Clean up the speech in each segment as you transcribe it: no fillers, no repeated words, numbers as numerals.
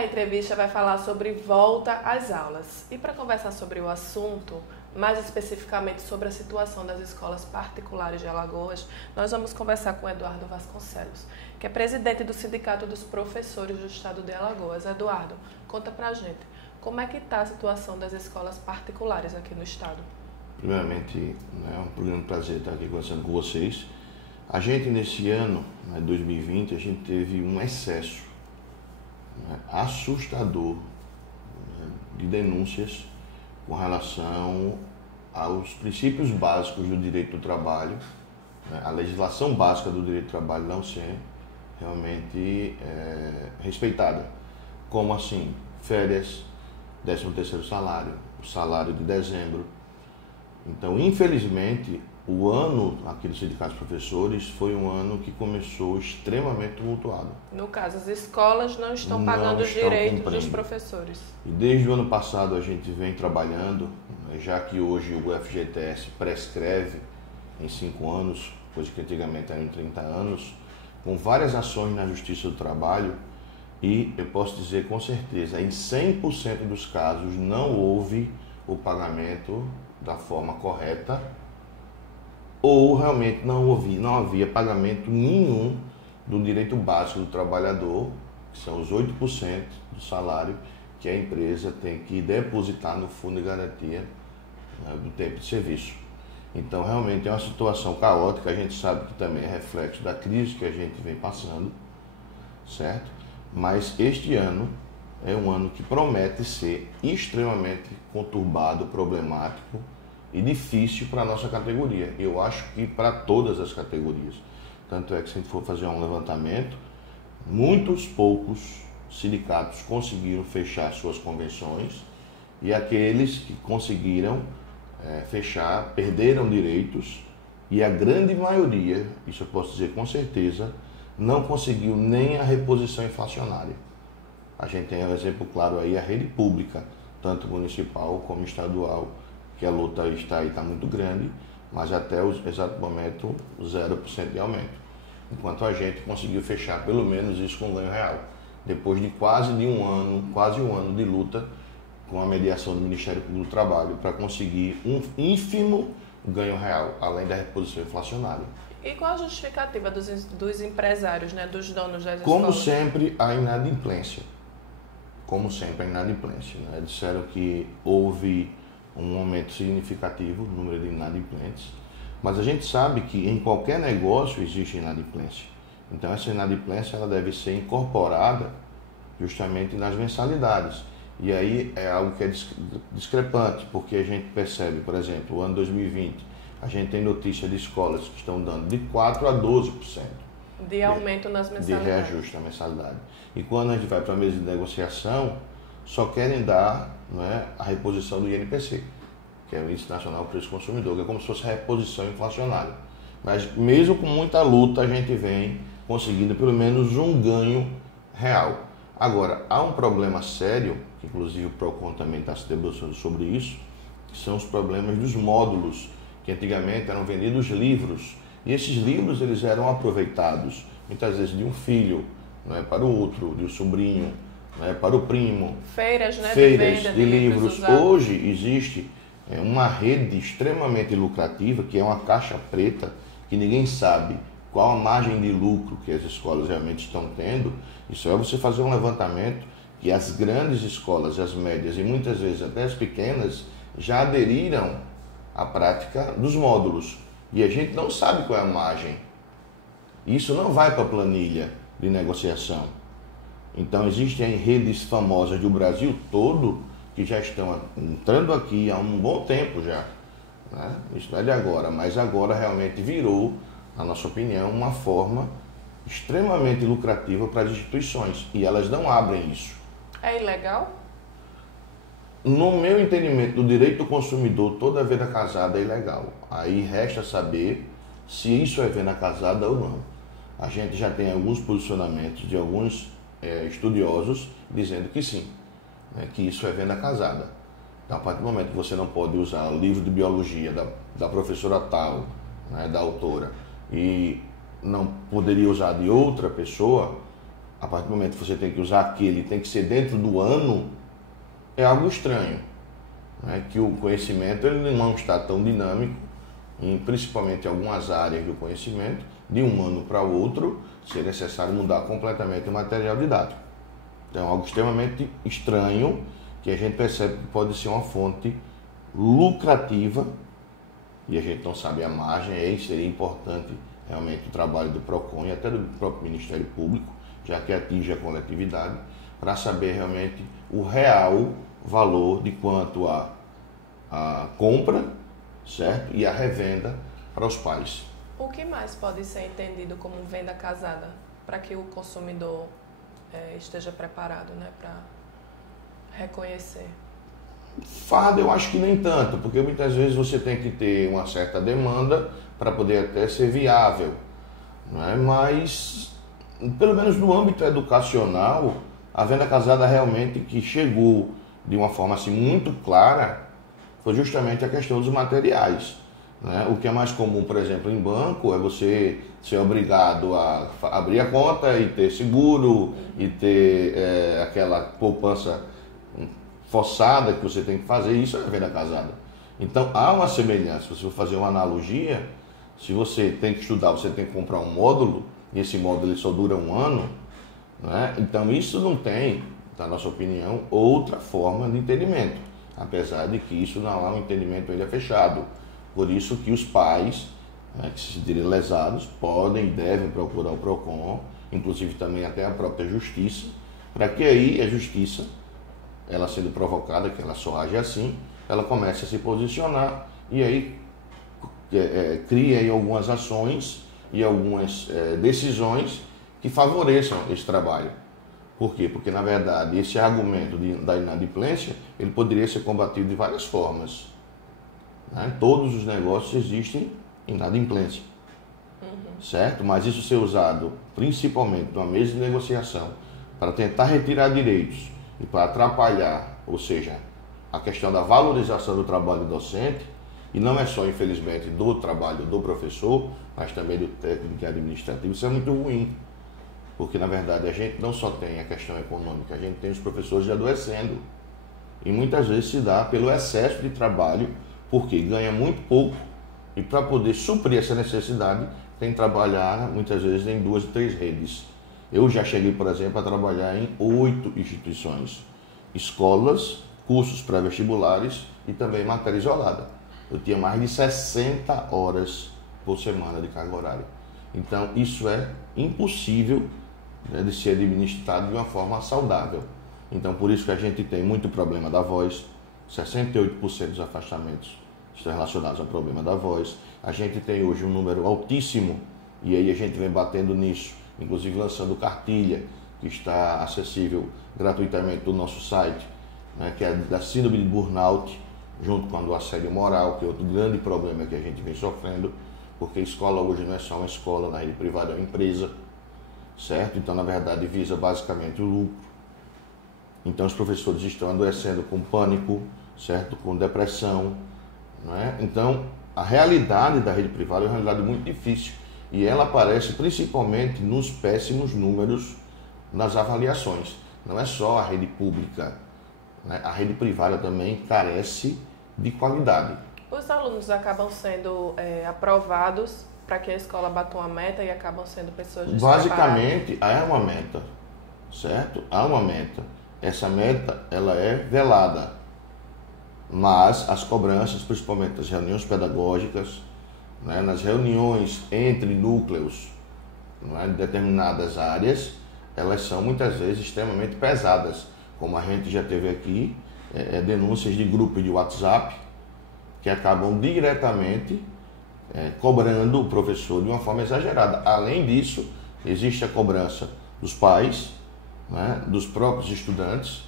da entrevista vai falar sobre volta às aulas. E para conversar sobre o assunto, mais especificamente sobre a situação das escolas particulares de Alagoas, nós vamos conversar com Eduardo Vasconcelos, que é presidente do Sindicato dos Professores do Estado de Alagoas. Eduardo, conta pra gente, como é que está a situação das escolas particulares aqui no estado? Primeiramente, é um grande prazer estar aqui conversando com vocês. A gente, nesse ano, 2020, a gente teve um excesso assustador de denúncias com relação aos princípios básicos do direito do trabalho, a legislação básica do direito do trabalho não ser realmente respeitada. Como assim? Férias, 13º salário, o salário de dezembro. Então, infelizmente, o ano aqui do Sindicato dos Professores foi um ano que começou extremamente tumultuado. No caso, as escolas não estão pagando os direitos dos professores. E desde o ano passado a gente vem trabalhando, já que hoje o FGTS prescreve em 5 anos, coisa que antigamente era em 30 anos, com várias ações na Justiça do Trabalho, e eu posso dizer com certeza, em 100% dos casos não houve o pagamento da forma correta, ou realmente não havia pagamento nenhum do direito básico do trabalhador, que são os 8% do salário que a empresa tem que depositar no fundo de garantia do tempo de serviço. Então realmente é uma situação caótica, a gente sabe que também é reflexo da crise que a gente vem passando, certo? Mas este ano é um ano que promete ser extremamente conturbado, problemático e difícil para a nossa categoria. Eu acho que para todas as categorias. Tanto é que se a gente for fazer um levantamento, muitos poucos sindicatos conseguiram fechar suas convenções e aqueles que conseguiram fechar perderam direitos e a grande maioria, isso eu posso dizer com certeza, não conseguiu nem a reposição inflacionária. A gente tem um exemplo claro aí, a rede pública, tanto municipal como estadual, que a luta está muito grande, mas até o exato momento 0% de aumento. Enquanto a gente conseguiu fechar pelo menos isso com ganho real, depois de quase um ano de luta com a mediação do Ministério Público do Trabalho para conseguir um ínfimo ganho real, além da reposição inflacionária. E qual a justificativa dos empresários, dos donos das escolas? Como sempre, a inadimplência. Disseram que houve um aumento significativo no número de inadimplentes, mas a gente sabe que em qualquer negócio existe inadimplência. Então essa inadimplência ela deve ser incorporada justamente nas mensalidades. E aí é algo que é discrepante, porque a gente percebe, por exemplo, o ano 2020, a gente tem notícia de escolas que estão dando de 4% a 12% de aumento nas mensalidades. De reajuste na mensalidade. E quando a gente vai para a mesa de negociação, só querem dar a reposição do INPC, que é o Índice Nacional do Preço do Consumidor, que é como se fosse a reposição inflacionária. Mas mesmo com muita luta, a gente vem conseguindo pelo menos um ganho real. Agora, há um problema sério, que inclusive o PROCON também está se debruçando sobre isso, que são os problemas dos módulos, que antigamente eram vendidos livros, e esses livros eles eram aproveitados, muitas vezes de um filho para o outro, de um sobrinho, para o primo. Feiras de livros. Hoje existe uma rede extremamente lucrativa, que é uma caixa preta, que ninguém sabe qual a margem de lucro que as escolas realmente estão tendo. Isso é você fazer um levantamento que as grandes escolas, as médias e muitas vezes até as pequenas já aderiram à prática dos módulos. E a gente não sabe qual é a margem. Isso não vai para a planilha de negociação. Então existem redes famosas do Brasil todo que já estão entrando aqui há um bom tempo já. Isso não é de agora, mas agora realmente virou, na nossa opinião, uma forma extremamente lucrativa para as instituições. E elas não abrem isso. É ilegal? No meu entendimento do direito do consumidor, toda venda casada é ilegal. Aí resta saber se isso é venda casada ou não. A gente já tem alguns posicionamentos de alguns estudiosos dizendo que sim, que isso é venda casada. Então, a partir do momento que você não pode usar o livro de biologia da professora tal, da autora, e não poderia usar de outra pessoa, a partir do momento que você tem que usar aquele, tem que ser dentro do ano, é algo estranho. Né? Que o conhecimento ele não está tão dinâmico, principalmente em algumas áreas do conhecimento, de um ano para o outro, ser necessário mudar completamente o material didático. Então, é algo extremamente estranho, que a gente percebe que pode ser uma fonte lucrativa, e a gente não sabe a margem, e aí seria importante realmente o trabalho do PROCON e até do próprio Ministério Público, já que atinge a coletividade, para saber realmente o real valor de quanto a compra, certo? E a revenda para os pais. O que mais pode ser entendido como venda casada para que o consumidor esteja preparado, né, para reconhecer? Farda eu acho que nem tanto, porque muitas vezes você tem que ter uma certa demanda para poder até ser viável, né? Mas, pelo menos no âmbito educacional, a venda casada realmente que chegou de uma forma assim muito clara foi justamente a questão dos materiais. Né? O que é mais comum, por exemplo, em banco, é você ser obrigado a abrir a conta e ter seguro e ter aquela poupança forçada que você tem que fazer, isso é venda casada. Então há uma semelhança, se você for fazer uma analogia, se você tem que estudar, você tem que comprar um módulo, e esse módulo ele só dura um ano, né? Então isso não tem, na nossa opinião, outra forma de entendimento, apesar de que isso não há um entendimento ainda fechado. Por isso que os pais, né, que se sentirem lesados, podem e devem procurar o PROCON, inclusive também até a própria Justiça, para que aí a Justiça, ela sendo provocada, que ela só age assim, ela comece a se posicionar e aí cria aí algumas ações e algumas decisões que favoreçam esse trabalho. Por quê? Porque, na verdade, esse argumento da inadimplência, ele poderia ser combatido de várias formas. Né? Todos os negócios existem inadimplência, certo? Mas isso ser usado principalmente numa mesa de negociação para tentar retirar direitos e para atrapalhar, ou seja, a questão da valorização do trabalho docente, e não é só, infelizmente, do trabalho do professor, mas também do técnico e administrativo, isso é muito ruim. Porque, na verdade, a gente não só tem a questão econômica, a gente tem os professores adoecendo. E muitas vezes se dá pelo excesso de trabalho, porque ganha muito pouco, e para poder suprir essa necessidade, tem que trabalhar, muitas vezes, em 2 ou 3 redes. Eu já cheguei, por exemplo, a trabalhar em 8 instituições, escolas, cursos pré-vestibulares e também matéria isolada. Eu tinha mais de 60 horas por semana de carga horária. Então, isso é impossível, né, de ser administrado de uma forma saudável. Então, por isso que a gente tem muito problema da voz, 68% dos afastamentos estão relacionados ao problema da voz. A gente tem hoje um número altíssimo, e aí a gente vem batendo nisso, inclusive lançando cartilha, que está acessível gratuitamente no nosso site, né, que é da síndrome de burnout, junto com a do assédio moral, que é outro grande problema que a gente vem sofrendo, porque a escola hoje não é só uma escola, na rede privada é uma empresa, certo? Então, na verdade, visa basicamente o lucro. Então, os professores estão adoecendo com pânico, certo? Com depressão, não é? Então, a realidade da rede privada é uma realidade muito difícil, e ela aparece principalmente nos péssimos números nas avaliações. Não é só a rede pública, né? A rede privada também carece de qualidade. Os alunos acabam sendo aprovados para que a escola bata uma meta e acabam sendo pessoas despreparadas? Basicamente, há uma meta, certo? Há uma meta. Essa meta, ela é velada, mas as cobranças, principalmente das reuniões pedagógicas, né, nas reuniões entre núcleos, né, de determinadas áreas, elas são muitas vezes extremamente pesadas, como a gente já teve aqui, denúncias de grupos de WhatsApp, que acabam diretamente cobrando o professor de uma forma exagerada. Além disso, existe a cobrança dos pais, né, dos próprios estudantes.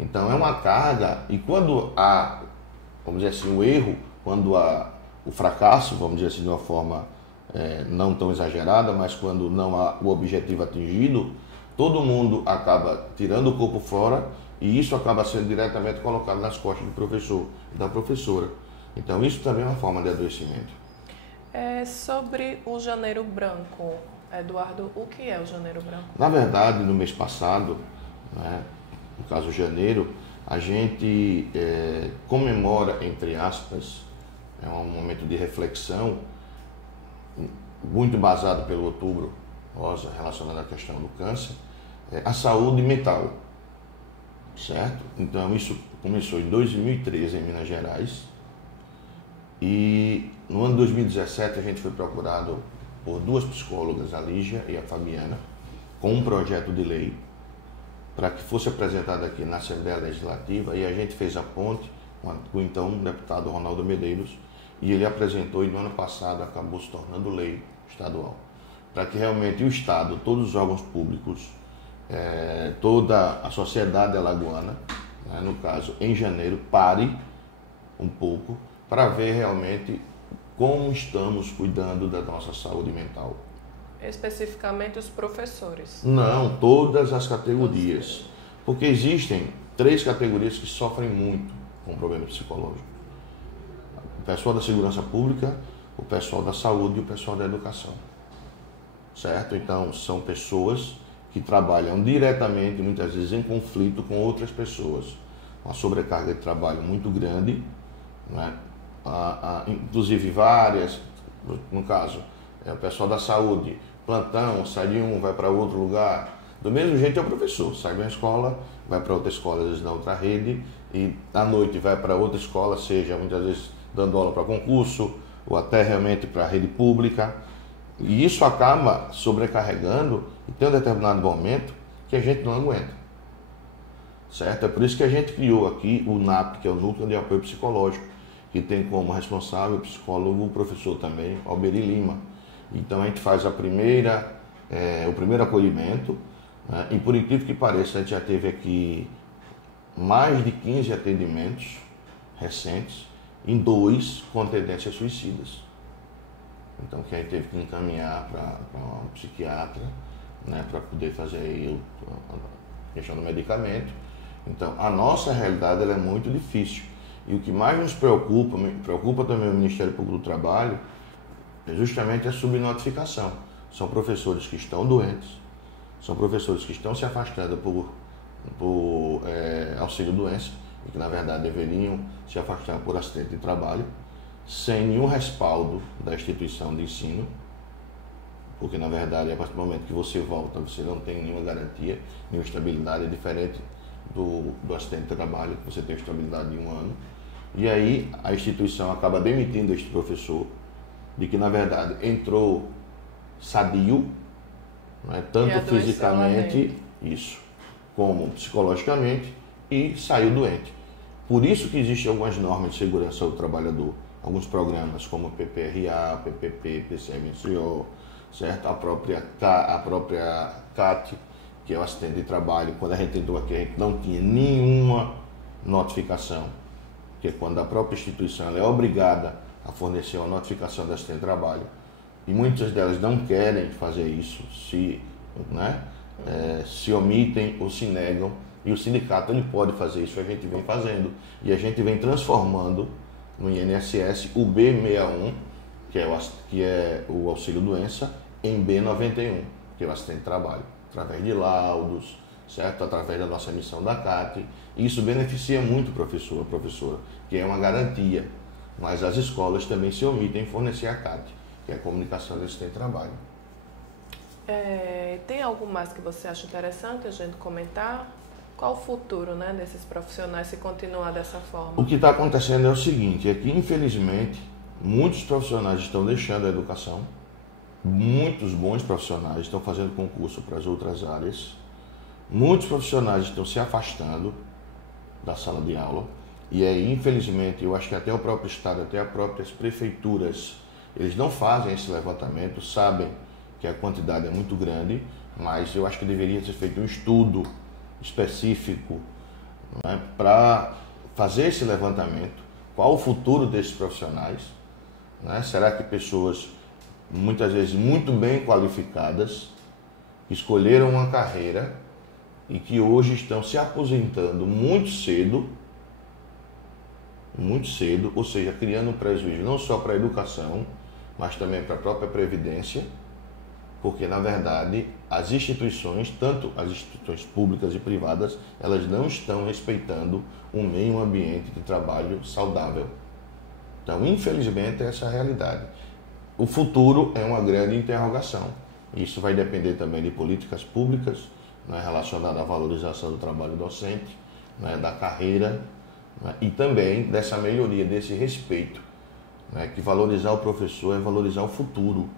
Então é uma carga, e quando há, vamos dizer assim, o erro, quando há o fracasso, vamos dizer assim, de uma forma não tão exagerada, mas quando não há o objetivo atingido, todo mundo acaba tirando o corpo fora, e isso acaba sendo diretamente colocado nas costas do professor e da professora. Então isso também é uma forma de adoecimento. Sobre o Janeiro Branco, Eduardo, o que é o Janeiro Branco? Na verdade, no mês passado, né, no caso janeiro, a gente comemora, entre aspas, é um momento de reflexão muito embasado pelo Outubro Rosa, relacionado à questão do câncer, a saúde mental, certo? Então isso começou em 2013 em Minas Gerais e no ano de 2017 a gente foi procurado por duas psicólogas, a Lígia e a Fabiana, com um projeto de lei para que fosse apresentado aqui na Assembleia Legislativa, e a gente fez a ponte com o então deputado Ronaldo Medeiros, e ele apresentou e no ano passado acabou se tornando lei estadual, para que realmente o Estado, todos os órgãos públicos, toda a sociedade alagoana, né, no caso em janeiro, pare um pouco para ver realmente como estamos cuidando da nossa saúde mental. Especificamente os professores? Não, todas as categorias. Porque existem 3 categorias que sofrem muito com problema psicológico. O pessoal da segurança pública, o pessoal da saúde e o pessoal da educação. Certo? Então, são pessoas que trabalham diretamente, muitas vezes em conflito com outras pessoas. Uma sobrecarga de trabalho muito grande, né? Inclusive várias, no caso, o pessoal da saúde, plantão, sai de um, vai para outro lugar. Do mesmo jeito é o professor, sai de uma escola, vai para outra escola, às vezes na outra rede, e à noite vai para outra escola, seja muitas vezes dando aula para concurso, ou até realmente para a rede pública. E isso acaba sobrecarregando, e tem um determinado momento que a gente não aguenta. Certo? É por isso que a gente criou aqui o NAP, que é o Núcleo de Apoio Psicológico, que tem como responsável o psicólogo, o professor também, Alberi Lima. Então a gente faz o primeiro acolhimento, né? E por incrível que pareça, a gente já teve aqui mais de 15 atendimentos recentes, em 2 com tendências suicidas. Então que a gente teve que encaminhar para um psiquiatra, né, para poder fazer aí a questão do medicamento. Então a nossa realidade ela é muito difícil. E o que mais nos preocupa, também o Ministério Público do Trabalho, é justamente a subnotificação. São professores que estão doentes, são professores que estão se afastando por auxílio-doença, e que na verdade deveriam se afastar por acidente de trabalho, sem nenhum respaldo da instituição de ensino, porque na verdade a partir do momento que você volta, você não tem nenhuma garantia, nenhuma estabilidade, é diferente do acidente de trabalho, que você tem estabilidade de 1 ano. E aí a instituição acaba demitindo este professor, de que na verdade entrou sadio, né, tanto fisicamente, isso, como psicologicamente, e saiu doente. Por isso que existem algumas normas de segurança do trabalhador, alguns programas como o PPRA, PPP, PCMSO, certo? A própria CAT, que é o acidente de trabalho. Quando a gente entrou aqui, a gente não tinha nenhuma notificação, porque quando a própria instituição ela é obrigada a fornecer uma notificação de acidente de trabalho, e muitas delas não querem fazer isso, se omitem ou se negam, e o sindicato ele pode fazer isso, a gente vem fazendo, e a gente vem transformando no INSS o B61, que é o auxílio-doença, em B91, que é o acidente de trabalho, através de laudos, certo? Através da nossa emissão da CAT. Isso beneficia muito o professor, a professora, que é uma garantia, mas as escolas também se omitem em fornecer a CAT, que é a comunicação de assistente de trabalho. Tem algo mais que você acha interessante a gente comentar? Qual o futuro, né, desses profissionais se continuar dessa forma? O que está acontecendo é o seguinte, é que infelizmente muitos profissionais estão deixando a educação, muitos bons profissionais estão fazendo concurso para as outras áreas, muitos profissionais estão se afastando da sala de aula, e aí infelizmente eu acho que até o próprio Estado, até as próprias prefeituras, eles não fazem esse levantamento, sabem que a quantidade é muito grande, mas eu acho que deveria ser feito um estudo específico, né, para fazer esse levantamento. Qual o futuro desses profissionais? Né? Será que pessoas, muitas vezes muito bem qualificadas, escolheram uma carreira e que hoje estão se aposentando muito cedo, ou seja, criando um prejuízo não só para a educação, mas também para a própria previdência, porque na verdade as instituições, tanto as instituições públicas e privadas, elas não estão respeitando um meio ambiente de trabalho saudável. Então, infelizmente, essa é a realidade. O futuro é uma grande interrogação. Isso vai depender também de políticas públicas, né, relacionadas à valorização do trabalho docente, né, da carreira, né, e também dessa melhoria, desse respeito, né, que valorizar o professor é valorizar o futuro.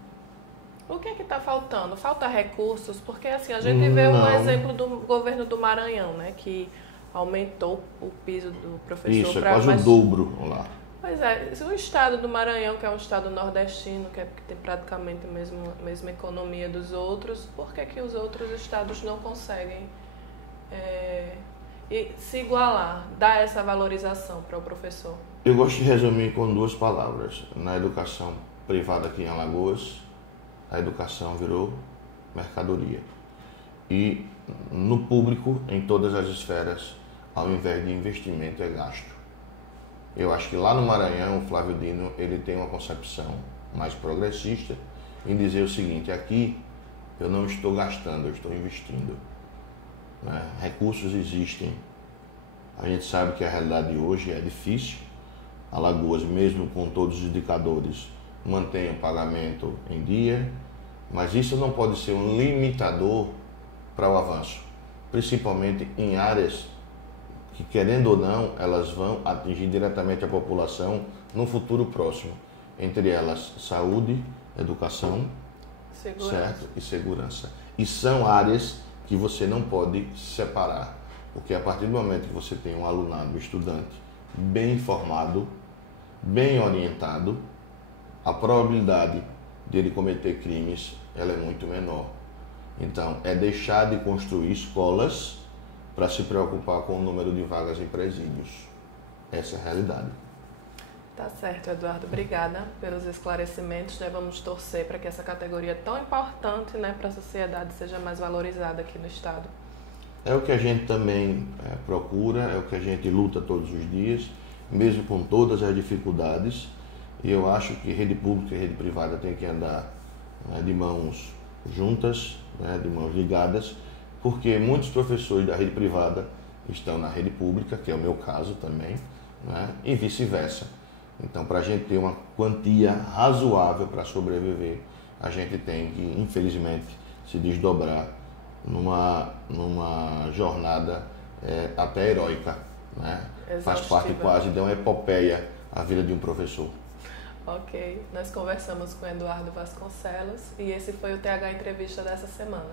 O que é que está faltando? Falta recursos? Porque assim, a gente vê um exemplo do governo do Maranhão, né, que aumentou o piso do professor. Isso, é quase o dobro lá. Pois é, se o estado do Maranhão, que é um estado nordestino, que tem praticamente a mesma economia dos outros, por que os outros estados não conseguem se igualar, dar essa valorização para o professor? Eu gosto de resumir com 2 palavras. Na educação privada aqui em Alagoas, a educação virou mercadoria. E no público, em todas as esferas, ao invés de investimento, é gasto. Eu acho que lá no Maranhão, o Flávio Dino, ele tem uma concepção mais progressista em dizer o seguinte: aqui eu não estou gastando, eu estou investindo. Né? Recursos existem. A gente sabe que a realidade de hoje é difícil. Alagoas, mesmo com todos os indicadores, mantém o pagamento em dia, mas isso não pode ser um limitador para o avanço, principalmente em áreas que, querendo ou não, elas vão atingir diretamente a população no futuro próximo. Entre elas, saúde, educação, certo? E segurança. E são áreas que você não pode separar, porque a partir do momento que você tem um alunado, um estudante bem informado, bem orientado, a probabilidade de ele cometer crimes ela é muito menor. Então, é deixar de construir escolas para se preocupar com o número de vagas em presídios. Essa é a realidade. Tá certo, Eduardo. Obrigada pelos esclarecimentos. Nós vamos torcer para que essa categoria tão importante, né, para a sociedade seja mais valorizada aqui no estado. É o que a gente também procura, é o que a gente luta todos os dias, mesmo com todas as dificuldades. E eu acho que rede pública e rede privada tem que andar, né, de mãos juntas, né, de mãos ligadas, porque muitos professores da rede privada estão na rede pública, que é o meu caso também, né, e vice-versa. Então, para a gente ter uma quantia razoável para sobreviver, a gente tem que, infelizmente, se desdobrar numa jornada até heróica, né? Faz parte quase de uma epopeia a vida de um professor. Ok, nós conversamos com Eduardo Vasconcelos e esse foi o TH Entrevista dessa semana.